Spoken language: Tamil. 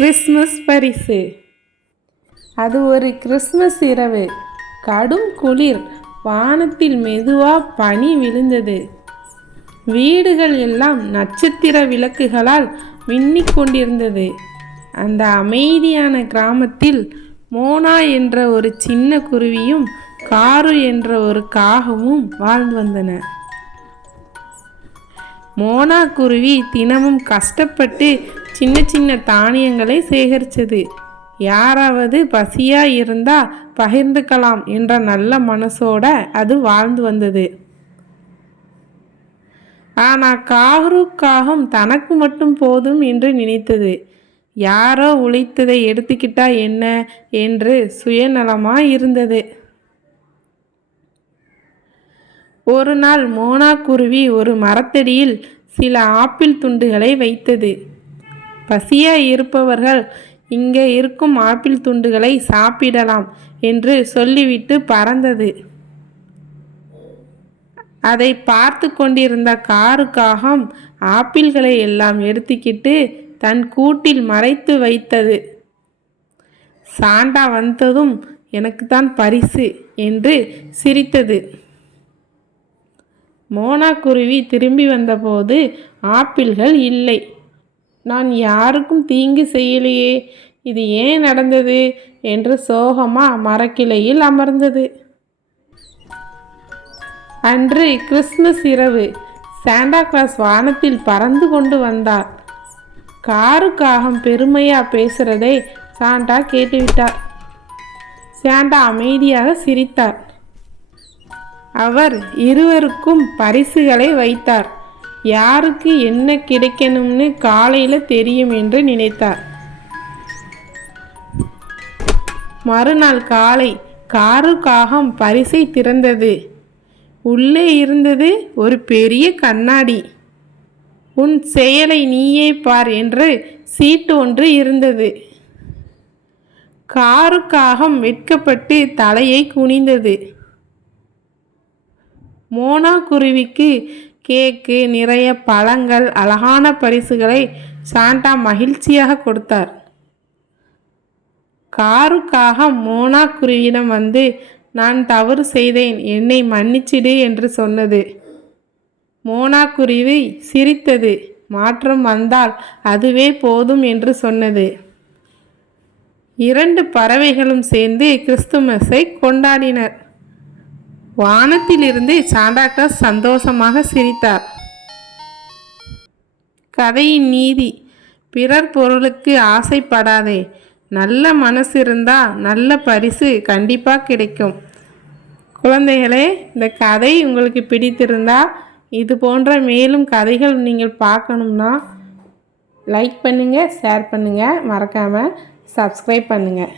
கிறிஸ்மஸ் பரிசு. அது ஒரு கிறிஸ்மஸ் இரவு. கடும் குளிர். வானத்தில் மெதுவா பனி விழுந்தது. வீடுகள் எல்லாம் நட்சத்திர விளக்குகளால் மின்னிக் கொண்டிருந்தது. அந்த அமைதியான கிராமத்தில் மோனா என்ற ஒரு சின்ன குருவியும் காரு என்ற ஒரு காகமும் வாழ்ந்து வந்தன. மோனா குருவி தினமும் கஷ்டப்பட்டு சின்ன சின்ன தானியங்களை சேகரித்தது. யாராவது பசியா இருந்தா பகிர்ந்துக்கலாம் என்ற நல்ல மனசோட அது வாழ்ந்து வந்தது. ஆனா காகம் தனக்கு மட்டும் போதும் என்று நினைத்தது. யாரோ உழைத்ததை எடுத்துக்கிட்டா என்ன என்று சுயநலமாய் இருந்தது. ஒரு நாள் மோனா குருவி ஒரு மரத்தடியில் சில ஆப்பிள் துண்டுகளை வைத்தது. பசியா இருப்பவர்கள் இங்கே இருக்கும் ஆப்பிள் துண்டுகளை சாப்பிடலாம் என்று சொல்லிவிட்டு பறந்தது. அதை பார்த்து கொண்டிருந்த காகம் ஆப்பிள்களை எல்லாம் எடுத்துக்கிட்டு தன் கூட்டில் மறைத்து வைத்தது. சாண்டா வந்ததும் எனக்கு தான் பரிசு என்று சிரித்தது. மோனா குருவி திரும்பி வந்தபோது ஆப்பிள்கள் இல்லை. நான் யாருக்கும் தீங்கு செய்யலையே, இது ஏன் நடந்தது என்று சோகமா மரக்கிளையில் அமர்ந்தது. அன்று கிறிஸ்மஸ் இரவு. சாண்டா கிளாஸ் வானத்தில் பறந்து கொண்டு வந்தார். காகம் பெருமையா பேசுறதை சாண்டா கேட்டுவிட்டார். சாண்டா அமைதியாக சிரித்தார். அவர் இருவருக்கும் பரிசுகளை வைத்தார். யாருக்கு என்ன கிடைக்கணும்னு காலையில தெரியும் என்று நினைத்தார். மறுநாள் காலை காகம் பரிசை திறந்தது. உள்ளே இருந்தது ஒரு பெரிய கண்ணாடி. உன் செயலை நீயே பார் என்று சீட்டு ஒன்று இருந்தது. காகம் வெட்கப்பட்டு தலையை குனிந்தது. மோனா குருவிக்கு கேக்கு, நிறைய பழங்கள், அழகான பரிசுகளை சாண்டா மகிழ்ச்சியாக கொடுத்தார். காகம் மோனா குருவியிடம் வந்து நான் தவறு செய்தேன், என்னை மன்னிச்சிடு என்று சொன்னது. மோனா குருவி சிரித்தது. மாற்றம் வந்தால் அதுவே போதும் என்று சொன்னது. இரண்டு பறவைகளும் சேர்ந்து கிறிஸ்துமஸை கொண்டாடினர். வானத்திலிருந்து சாண்டா கிளாஸ் சந்தோஷமாக சிரித்தார். கதையின் நீதி: பிறர் பொருளுக்கு ஆசைப்படாதே. நல்ல மனசு இருந்தா நல்ல பரிசு கண்டிப்பா கிடைக்கும். குழந்தைகளே, இந்த கதை உங்களுக்கு பிடித்திருந்தா இது போன்ற மேலும் கதைகள் நீங்கள் பார்க்கணும்னா லைக் பண்ணுங்கள், ஷேர் பண்ணுங்கள், மறக்காமல் சப்ஸ்கிரைப் பண்ணுங்கள்.